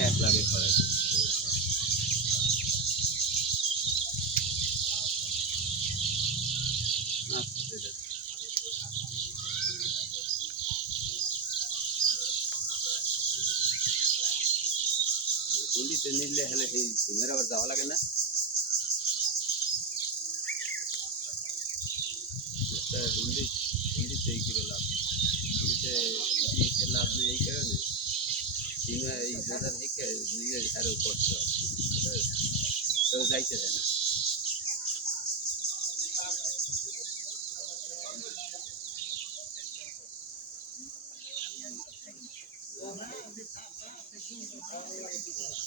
এক লাগে করে গুলিতে নিলে হলে সেই সিমের আবার যাওয়া লাগে না হিন্দিতে এই করে লাভ হিন্দিতে লাভ নেই এই কারণে সিমে এই বাজার থেকে নিজের হারেও কষ্ট কেউ যাইতে দেয় না